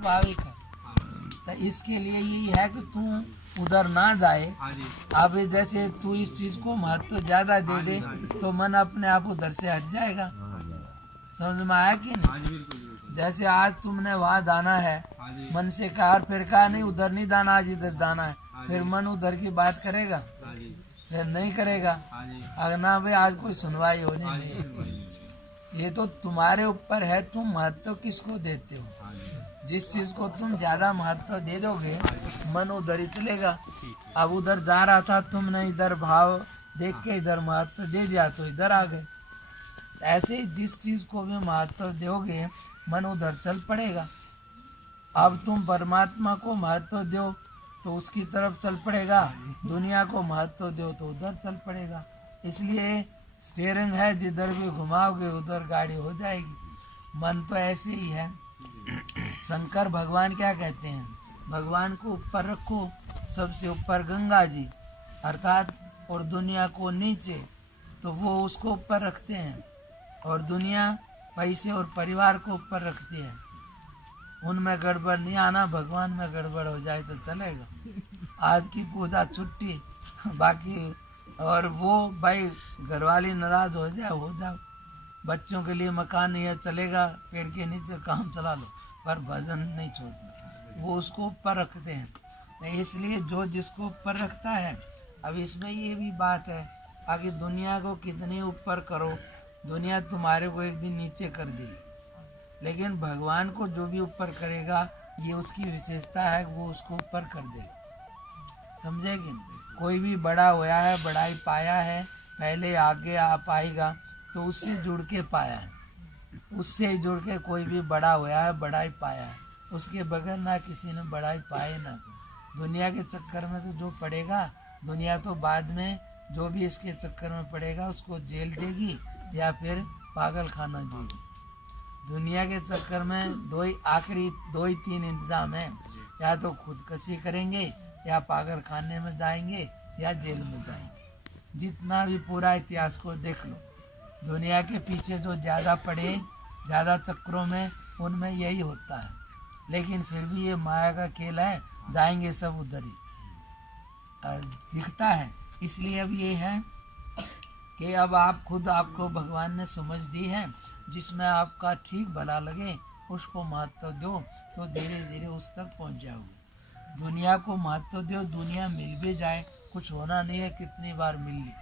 स्वाभाविक है। तो इसके लिए यही है कि तू उधर ना जाए। अब जैसे तू इस चीज को महत्व ज्यादा दे दे तो मन अपने आप उधर से हट जाएगा। समझ में आया कि नहीं? जैसे आज तुमने वहाँ जाना है, मन से कहा और फिर कहा नहीं उधर नहीं जाना, आज इधर जाना है, फिर मन उधर की बात करेगा? फिर नहीं करेगा। अगर ना भाई आज कोई सुनवाई होनी नहीं। ये तो तुम्हारे ऊपर है, तुम महत्व किसको देते हो। जिस चीज को तुम ज्यादा महत्व दे दोगे मन उधर ही चलेगा। अब उधर जा रहा था, तुमने इधर भाव देख के इधर महत्व दे दिया तो इधर आ गए। ऐसे ही जिस चीज को भी महत्व दोगे मन उधर चल पड़ेगा। अब तुम परमात्मा को महत्व दो तो उसकी तरफ चल पड़ेगा, दुनिया को महत्व दो तो उधर चल पड़ेगा। इसलिए स्टीयरिंग है, जिधर भी घुमाओगे उधर गाड़ी हो जाएगी। मन तो ऐसे ही है। शंकर भगवान क्या कहते हैं, भगवान को ऊपर रखो, सबसे ऊपर गंगा जी अर्थात, और दुनिया को नीचे, तो वो उसको ऊपर रखते हैं। और दुनिया पैसे और परिवार को ऊपर रखती है। उनमें गड़बड़ नहीं आना, भगवान में गड़बड़ हो जाए तो चलेगा। आज की पूजा छुट्टी, बाकी और वो भाई घरवाली नाराज हो जाओ। बच्चों के लिए मकान नहीं है, चलेगा, पेड़ के नीचे काम चला लो, पर भजन नहीं छोड़ना। वो उसको ऊपर रखते हैं। तो इसलिए जो जिसको ऊपर रखता है। अब इसमें ये भी बात है, आगे दुनिया को कितने ऊपर करो, दुनिया तुम्हारे को एक दिन नीचे कर देगी। लेकिन भगवान को जो भी ऊपर करेगा, ये उसकी विशेषता है, वो उसको ऊपर कर देगा। समझेगी? कोई भी बड़ा होया है, बड़ाई पाया है, पहले आगे आ पाएगा तो उससे जुड़ के पाया है। उससे जुड़ के कोई भी बड़ा होया है, बड़ाई पाया है। उसके बगैर ना किसी ने बड़ाई पाए ना। दुनिया के चक्कर में तो जो पड़ेगा, दुनिया तो बाद में जो भी इसके चक्कर में पड़ेगा उसको जेल देगी या फिर पागल खाना देगी। दुनिया के चक्कर में दो ही तीन इंतजाम है, या तो खुदकशी करेंगे या पागल खाने में जाएंगे या जेल में जाएंगे। जितना भी पूरा इतिहास को देख लो, दुनिया के पीछे जो ज़्यादा पड़े, ज़्यादा चक्रों में, उनमें यही होता है। लेकिन फिर भी ये माया का खेल है, जाएंगे सब उधर ही दिखता है। इसलिए अब ये है कि अब आप खुद, आपको भगवान ने समझ दी है, जिसमें आपका ठीक भला लगे उसको महत्व दो तो धीरे धीरे उस तक पहुंच जाओगे। दुनिया को महत्व दो, दुनिया मिल भी जाए, कुछ होना नहीं है, कितनी बार मिल ली।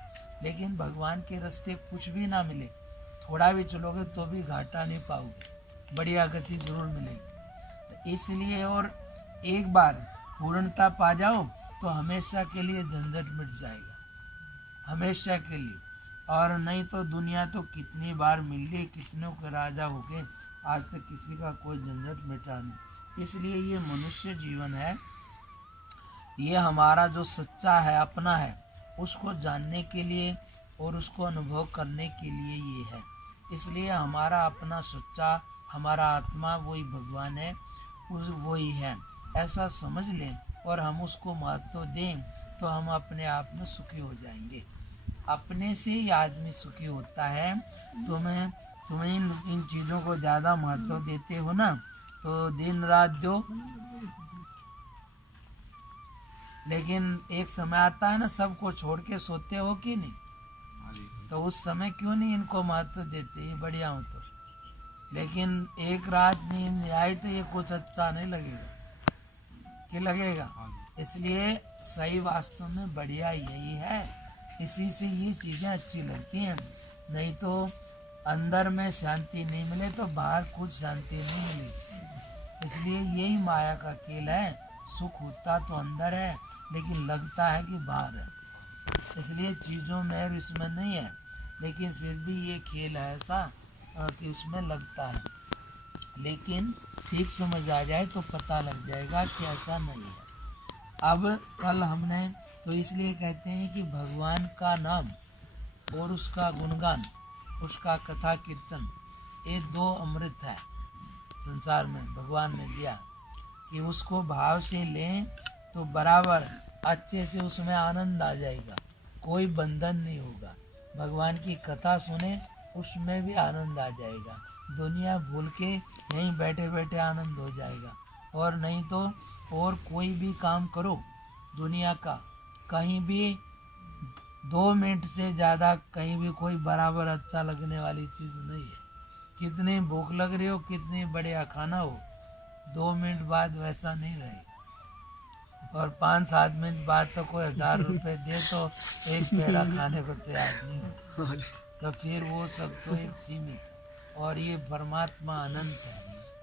लेकिन भगवान के रास्ते कुछ भी ना मिले, थोड़ा भी चलोगे तो भी घाटा नहीं पाओगे, बढ़िया गति जरूर मिलेगी। तो इसलिए और एक बार पूर्णता पा जाओ तो हमेशा के लिए झंझट मिट जाएगा, हमेशा के लिए। और नहीं तो दुनिया तो कितनी बार मिल ली, कितनों के राजा हो गए, आज तक किसी का कोई झंझट मिटा नहीं। इसलिए ये मनुष्य जीवन है, ये हमारा जो सच्चा है, अपना है, उसको जानने के लिए और उसको अनुभव करने के लिए ये है। इसलिए हमारा अपना सच्चा, हमारा आत्मा वही भगवान है, वही है, ऐसा समझ लें और हम उसको महत्व दें तो हम अपने आप में सुखी हो जाएंगे। अपने से ही आदमी सुखी होता है। तुम इन चीज़ों को ज़्यादा महत्व देते हो ना, तो दिन रात जो, लेकिन एक समय आता है ना, सबको छोड़ के सोते हो कि नहीं, तो उस समय क्यों नहीं इनको महत्व देते, ये बढ़िया हो तो। लेकिन एक रात नींद आई तो ये कुछ अच्छा नहीं लगेगा कि लगेगा। इसलिए सही वास्तव में बढ़िया यही है, इसी से ये चीज़ें अच्छी लगती हैं। नहीं तो अंदर में शांति नहीं मिले तो बाहर कुछ शांति नहीं मिलेगी। इसलिए यही माया का खेल है, सुख होता तो अंदर है लेकिन लगता है कि बाहर है। इसलिए चीज़ों में और इसमें नहीं है, लेकिन फिर भी ये खेल है ऐसा कि उसमें लगता है। लेकिन ठीक समझ आ जाए तो पता लग जाएगा कि ऐसा नहीं है। अब कल हमने तो इसलिए कहते हैं कि भगवान का नाम और उसका गुणगान, उसका कथा कीर्तन, ये दो अमृत है संसार में भगवान ने दिया, कि उसको भाव से लें तो बराबर अच्छे से उसमें आनंद आ जाएगा, कोई बंधन नहीं होगा। भगवान की कथा सुने उसमें भी आनंद आ जाएगा, दुनिया भूल के यहीं बैठे बैठे आनंद हो जाएगा। और नहीं तो और कोई भी काम करो दुनिया का, कहीं भी 2 मिनट से ज़्यादा कहीं भी कोई बराबर अच्छा लगने वाली चीज़ नहीं है। कितनी भूख लग रही हो, कितनी बढ़िया खाना हो, 2 मिनट बाद वैसा नहीं रहे। और 5-7 मिनट बाद तो कोई 1000 रुपये दे तो एक पेड़ा खाने को तैयार नहीं हो। तो फिर वो सब तो एक सीमित है। और ये परमात्मा अनंत है,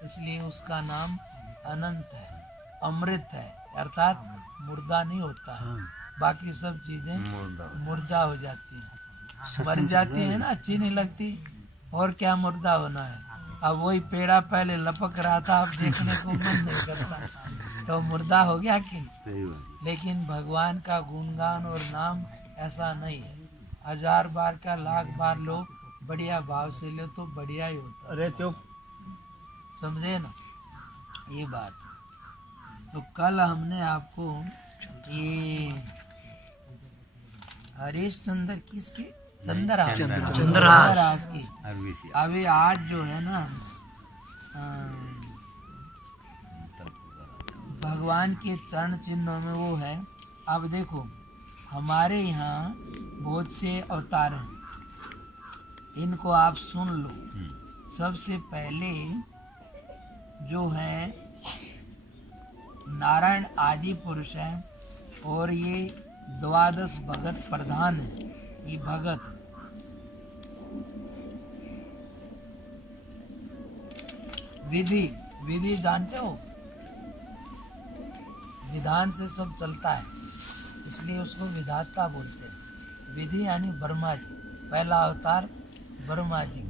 इसलिए उसका नाम अनंत है, अमृत है, अर्थात मुर्दा नहीं होता है। बाकी सब चीजें मुर्दा हो जाती हैं, मर जाती है ना, अच्छी नहीं लगती, और क्या मुर्दा होना है। अब वही पेड़ा पहले लपक रहा था, अब देखने को मन नहीं करता, तो मुर्दा हो गया कि नहीं। लेकिन भगवान का गुणगान और नाम ऐसा नहीं है, 1000 बार का 1,00,000 बार लो, बढ़िया भाव से लो तो बढ़िया ही होता। अरे चुप, समझे ना ये बात। तो कल हमने आपको ये हरीश चंद्र किसके चंद्रहास की, अभी आज जो है ना भगवान के चरण चिन्हों में वो है। अब देखो हमारे यहाँ बहुत से अवतार हैं, इनको आप सुन लो। सबसे पहले जो है नारायण आदि पुरुष है, और ये 12 भगत प्रधान है, ये भगत है। विधि जानते हो, विधान से सब चलता है, इसलिए उसको विधाता बोलते हैं। विधि यानी ब्रह्मा जी, पहला अवतार ब्रह्मा जी